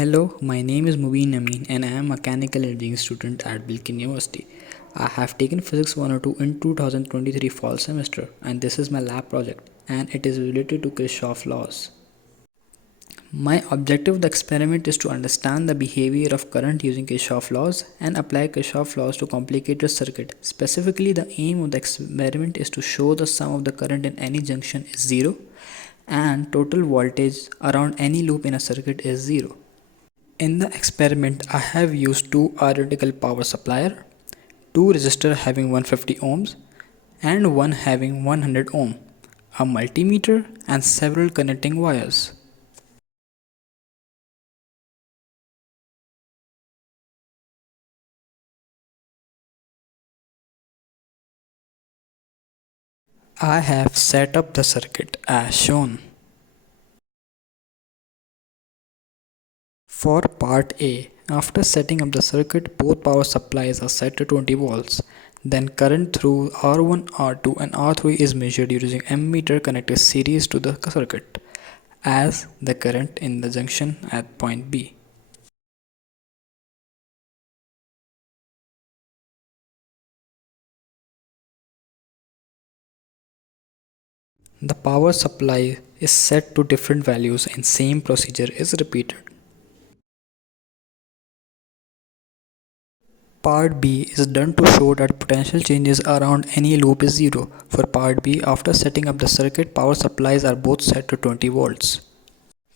Hello, my name is Mubeen Amin and I am a mechanical engineering student at Bilkent University. I have taken Physics 102 in 2023 fall semester and this is my lab project and it is related to Kirchhoff laws. My objective of the experiment is to understand the behavior of current using Kirchhoff laws and apply Kirchhoff laws to complicated circuit. Specifically, the aim of the experiment is to show the sum of the current in any junction is 0 and total voltage around any loop in a circuit is 0. In the experiment, I have used two identical power supplier, two resistors having 150 ohms and one having 100 ohm, a multimeter and several connecting wires. I have set up the circuit as shown. For part A, after setting up the circuit, both power supplies are set to 20 volts. Then current through R1, R2 and R3 is measured using ammeter connected series to the circuit as the current in the junction at point B. The power supply is set to different values and same procedure is repeated. Part B is done to show that potential changes around any loop is 0. For part B, after setting up the circuit, power supplies are both set to 20 volts.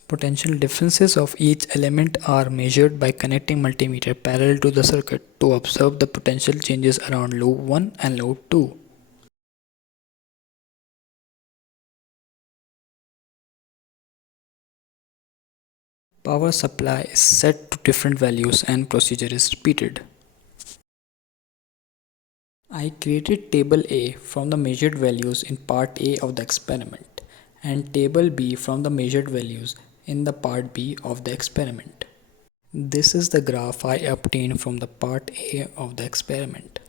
Potential differences of each element are measured by connecting multimeter parallel to the circuit to observe the potential changes around loop 1 and loop 2. Power supply is set to different values and procedure is repeated. I created table A from the measured values in part A of the experiment and table B from the measured values in the part B of the experiment. This is the graph I obtained from the part A of the experiment.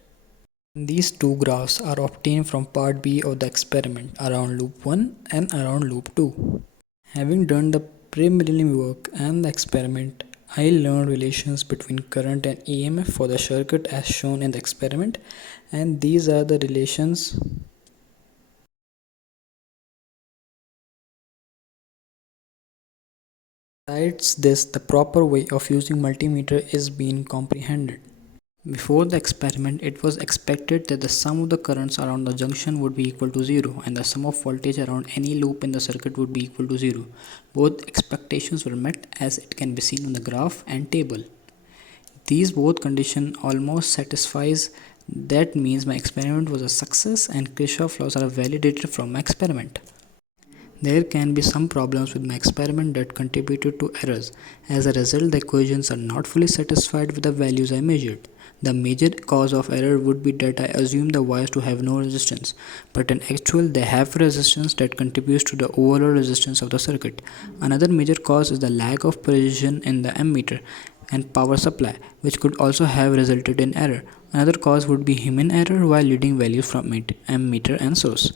These two graphs are obtained from part B of the experiment around loop 1 and around loop 2. Having done the preliminary work and the experiment, I learned relations between current and EMF for the circuit as shown in the experiment, and these are the relations. Besides this, the proper way of using multimeter is being comprehended. Before the experiment, it was expected that the sum of the currents around the junction would be equal to 0 and the sum of voltage around any loop in the circuit would be equal to 0. Both expectations were met as it can be seen on the graph and table. These both conditions almost satisfies. That means my experiment was a success and Kirchhoff laws are validated from my experiment. There can be some problems with my experiment that contributed to errors. As a result, the equations are not fully satisfied with the values I measured. The major cause of error would be that I assume the wires to have no resistance, but in actual they have resistance that contributes to the overall resistance of the circuit. Another major cause is the lack of precision in the ammeter and power supply, which could also have resulted in error. Another cause would be human error while reading values from ammeter and source.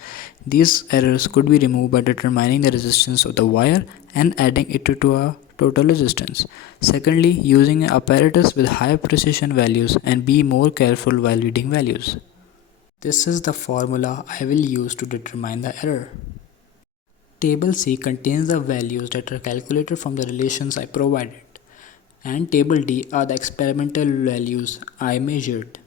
These errors could be removed by determining the resistance of the wire and adding it to a total resistance. Secondly, using an apparatus with high precision values and be more careful while reading values. This is the formula I will use to determine the error. Table C contains the values that are calculated from the relations I provided, and table D are the experimental values I measured.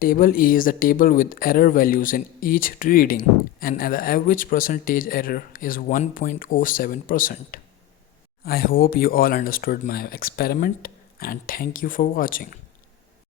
Table E is the table with error values in each reading, and the average percentage error is 1.07%. I hope you all understood my experiment and thank you for watching.